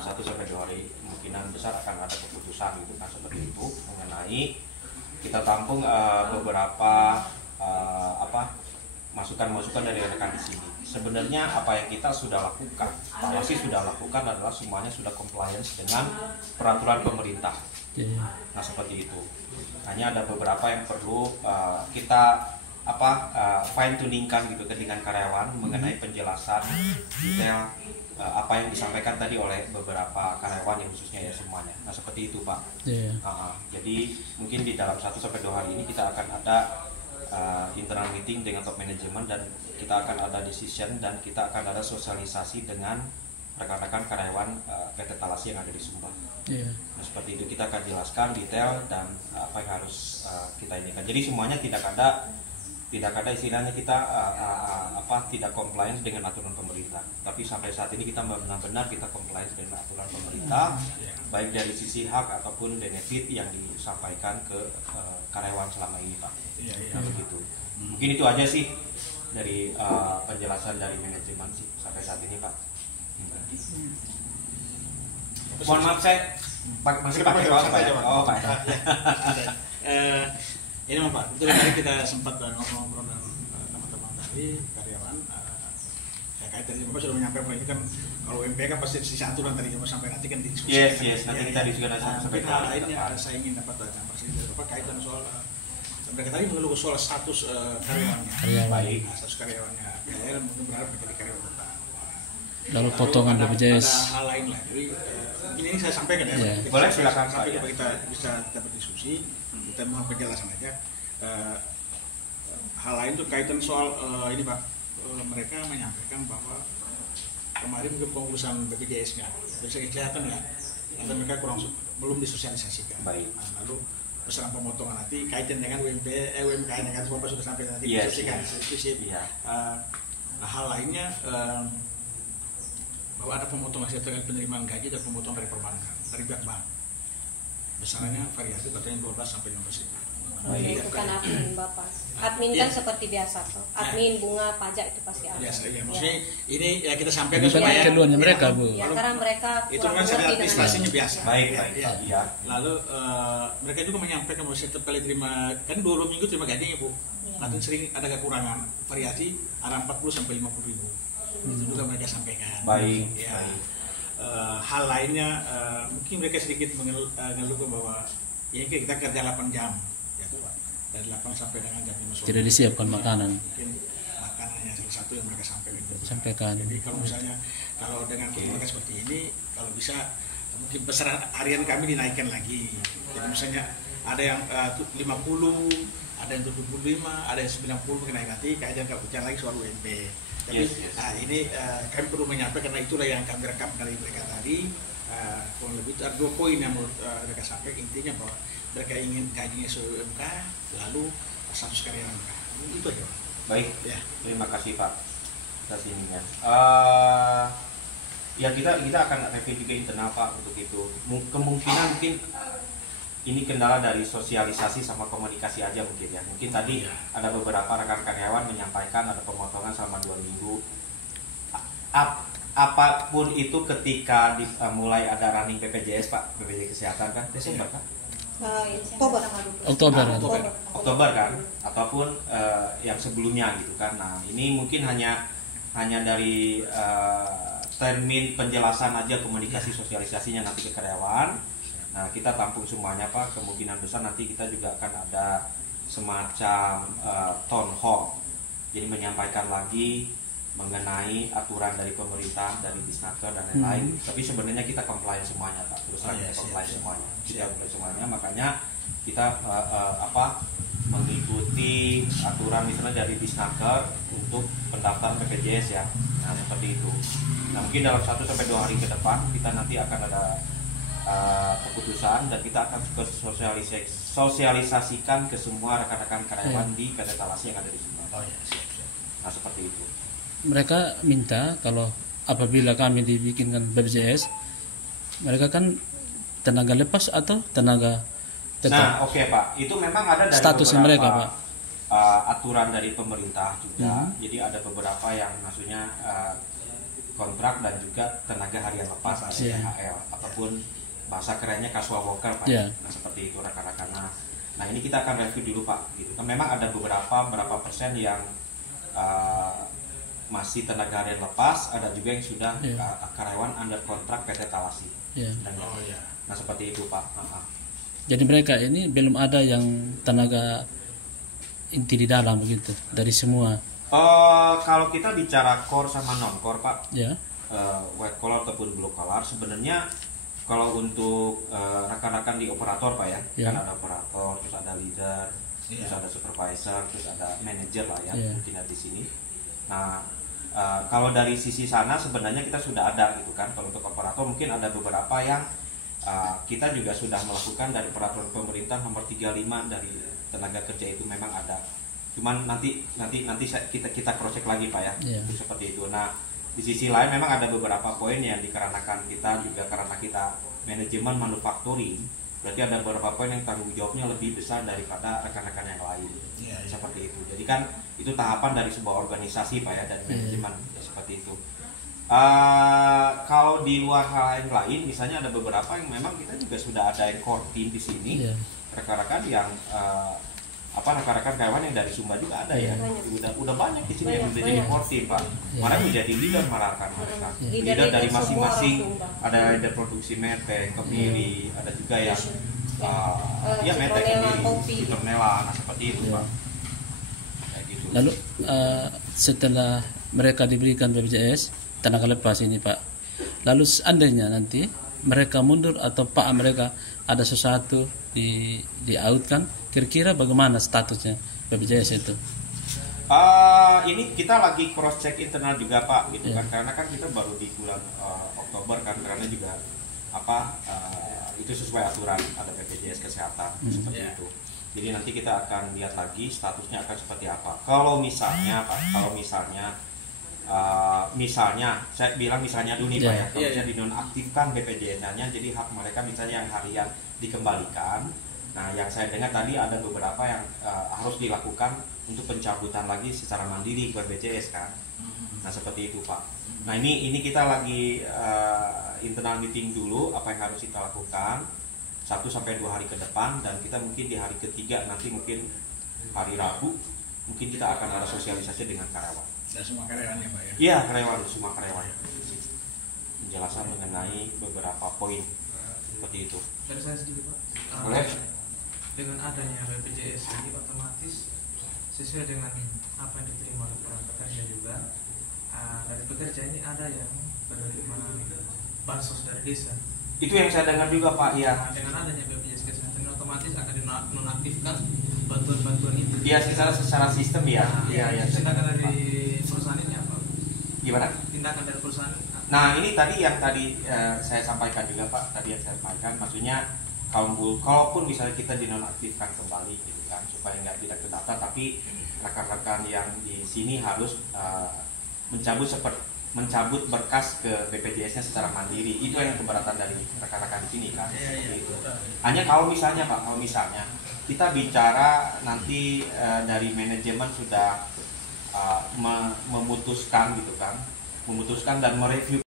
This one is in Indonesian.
dalam 1 sampai 2 hari kemungkinan besar akan ada keputusan gitu kan, seperti itu mengenai kita tampung beberapa masukan-masukan dari rekan di sini. Sebenarnya apa yang kita sudah lakukan, Pak Wasi sudah lakukan adalah semuanya sudah compliance dengan peraturan pemerintah. Nah seperti itu. Hanya ada beberapa yang perlu kita fine tuningkan gitu dengan karyawan mengenai penjelasan detail apa yang disampaikan tadi oleh beberapa karyawan yang khususnya ya semuanya. Nah seperti itu Pak. Jadi mungkin di dalam 1 sampai 2 hari ini kita akan ada internal meeting dengan top manajemen dan kita akan ada decision dan kita akan ada sosialisasi dengan rekan-rekan karyawan PT Thallassia yang ada di Sumbar. Nah, seperti itu kita akan jelaskan detail dan apa yang harus kita inikan. Jadi semuanya tidak ada istilahnya kita tidak compliance dengan aturan pemerintah. Tapi sampai saat ini kita benar-benar kita compliance dengan aturan pemerintah, baik dari sisi hak ataupun benefit yang disampaikan ke karyawan selama ini Pak. Nah, begitu. Mungkin itu aja sih dari penjelasan dari manajemen sih sampai saat ini Pak. Mohon maaf saya masih pakai Pak ya? Oh Pak. Ini Pak, betul tadi kita sempat ngobrol dengan teman-teman tadi karyawan. Kayak tadi Bapak sudah menyampaikan ini kan kalau UMP kan pasti sisi aturan tadi Bapak sampai nanti kan diskusi. Yes, nanti kita diskusi sampai hal lainnya saya ingin dapat persen dari Bapak kaitan soal mereka tadi mengeluh soal status karyawannya. Baik. Status karyawannya. Saya mungkin berharap menjadi karyawan tetap. Lalu potongan BPJS. Ada hal lain lah. Jadi ini saya sampaikan ya. Boleh silakan sampai kita bisa dapat diskusi. Kita mohon penjelasan aja. Hal lain tuh kaitan soal ini Pak, mereka menyampaikan bahwa kemarin mungkin pengurusan BPJS-nya bisa kelihatan ya, atau mereka belum disosialisasikan. Baik. Lalu besaran pemotongan nanti kaitan dengan UMKM yang Bapak sudah sampai nanti disosialisasikan. Hal lainnya bahwa ada pemotongan hasil dengan penerimaan gaji dan pemotongan dari perbankan, dari pihak bank. Besarannya variatif katanya 12 sampai 15 ribu. Itu kan admin Bapak. Admin kan seperti biasa tuh. Admin bunga pajak itu pasti ada. Biasa ya. Maksudnya ini ya kita sampaikan ini supaya keluarnya mereka Bu. Ya karena mereka itu kan secara administrasinya biasa. Baik. Ya. Lalu mereka juga menyampaikan bahwa setiap kali terima kan 2 minggu terima gajinya Bu. Nanti sering ada kekurangan variasi antara 40 sampai 50 ribu. Itu juga mereka sampaikan. Baik. Ya. Hal lainnya mungkin mereka sedikit mengeluh bahwa ya kita kerja 8 jam ya tuh Pak, dari 8 sampai dengan jam 5 sore Tidak disiapkan makanan. Mungkin makanannya salah satu yang mereka Sampaikan. Jadi kalau misalnya kalau dengan mereka seperti ini kalau bisa mungkin besaran harian kami dinaikkan lagi. Jadi misalnya ada yang 50, ada yang 75, ada yang 90 kenaikan nanti kayak kalau bicara lagi soal UMP. Tapi ini kami perlu menyampaikan karena itulah yang kami rekam dari mereka tadi. Kurang lebih ada 2 poin yang menurut mereka sampaikan, intinya bahwa mereka ingin gajinya sesuai UMK, lalu status karyawan UMK. Itu aja Pak. Baik, Ya. Terima kasih Pak atas ininya. Ya kita akan review juga internal Pak untuk itu. Kemungkinan mungkin ini kendala dari sosialisasi sama komunikasi aja mungkin ya. Mungkin tadi ada beberapa rekan karyawan menyampaikan ada pemotongan selama 2 minggu. Apapun itu ketika mulai ada running BPJS Pak, BPJS Kesehatan kan Desember kan? Oktober kan, ataupun yang sebelumnya gitu kan. Nah ini mungkin hanya dari termin penjelasan aja komunikasi sosialisasinya nanti ke karyawan. Nah kita tampung semuanya Pak, kemungkinan besar nanti kita juga akan ada semacam town hall, jadi menyampaikan lagi mengenai aturan dari pemerintah, dari Disnaker dan lain-lain. Tapi sebenarnya kita comply semuanya Pak, terus kita comply semuanya. Kita comply semuanya, makanya kita mengikuti aturan misalnya dari Disnaker untuk pendaftaran BPJS ya. Nah seperti itu. Nah mungkin dalam 1 sampai 2 hari ke depan kita nanti akan ada keputusan dan kita akan sosialisasikan ke semua rekan-rekan karyawan di PT Thallassia yang ada di sini. Nah seperti itu. Mereka minta kalau apabila kami dibikinkan BPJS, mereka kan tenaga lepas atau tenaga tetap. Nah oke Pak, itu memang ada dari statusnya mereka Pak. Aturan dari pemerintah juga. Jadi ada beberapa yang maksudnya kontrak dan juga tenaga harian lepas ada THL ataupun bahasa kerennya casual worker Pak. Nah seperti itu rekan-rekan. Nah ini kita akan review dulu Pak. Gitu. Memang ada berapa persen yang masih tenaga harian lepas, ada juga yang sudah karyawan under kontrak PT Thalasi. Nah seperti itu Pak. Jadi mereka ini belum ada yang tenaga inti di dalam begitu dari semua. Kalau kita bicara core sama non core Pak, white collar ataupun blue collar, sebenarnya kalau untuk rekan-rekan di operator Pak kan ada operator, terus ada leader, terus ada supervisor, terus ada manager lah ya mungkin di sini. Nah kalau dari sisi sana sebenarnya kita sudah ada gitu kan. Kalau untuk operator mungkin ada beberapa yang kita juga sudah melakukan dari peraturan pemerintah nomor 35 dari tenaga kerja itu memang ada. Cuman nanti kita cross check lagi Pak itu seperti itu. Nah di sisi lain memang ada beberapa poin yang dikarenakan kita juga karena kita manajemen manufacturing, berarti ada beberapa poin yang tanggung jawabnya lebih besar daripada rekan-rekan yang lain. Seperti itu. Jadi kan itu tahapan dari sebuah organisasi Pak dari manajemen seperti itu. Kalau di luar hal yang lain, misalnya ada beberapa yang memang kita juga sudah ada yang core team di sini, rekan-rekan yang rekan-rekan karyawan yang dari Sumba juga ada udah banyak di sini yang udah jadi core team Pak. Malah menjadi leader malah kan mereka. Leader dari masing-masing, ada produksi Mete, Kemiri, ada juga yang Mete, Kemiri, Petronella, nah seperti itu Pak. Gitu. Lalu setelah mereka diberikan BPJS tenaga lepas ini Pak, lalu seandainya nanti mereka mundur atau Pak mereka ada sesuatu di out kan, kira-kira bagaimana statusnya BPJS itu? Ini kita lagi cross check internal juga Pak gitu kan, karena kan kita baru di bulan Oktober kan, karena juga itu sesuai aturan ada BPJS kesehatan seperti itu. Jadi nanti kita akan lihat lagi statusnya akan seperti apa. Kalau misalnya Pak, misalnya saya bilang misalnya dulu nih Pak kalau misalnya dinonaktifkan BPJS-nya, jadi hak mereka misalnya yang harian dikembalikan. Nah yang saya dengar tadi ada beberapa yang harus dilakukan untuk pencabutan lagi secara mandiri ke BPJS kan. Nah seperti itu Pak. Nah ini kita lagi internal meeting dulu apa yang harus kita lakukan 1-2 hari ke depan, dan kita mungkin di hari ketiga nanti mungkin hari Rabu mungkin kita akan ada sosialisasi dengan karyawan. Dan semua karyawan ya Pak ya? Iya karyawan, semua karyawan. Penjelasan mengenai beberapa poin seperti itu. Dari saya sedikit Pak. Boleh? Dengan adanya BPJS ini otomatis sesuai dengan apa yang diterima oleh para pekerja juga. Dari pekerja ini ada yang menerima bansos dari desa. Itu yang saya dengar juga Pak, Dengan adanya BPJS kesehatan otomatis akan dinonaktifkan bantuan-bantuan itu. Iya, secara sistem ya. Iya. Tindakan dari perusahaan ini apa? Gimana? Tindakan dari perusahaan. Nah ini tadi saya sampaikan juga Pak, maksudnya kalaupun misalnya kita dinonaktifkan kembali gitu kan, supaya tidak terdaftar, tapi rekan-rekan yang di sini harus mencabut berkas ke BPJS-nya secara mandiri. Itu yang keberatan dari rekan-rekan di sini kan. Itu. Hanya kalau misalnya Pak, kita bicara nanti dari manajemen sudah memutuskan gitu kan, dan mereview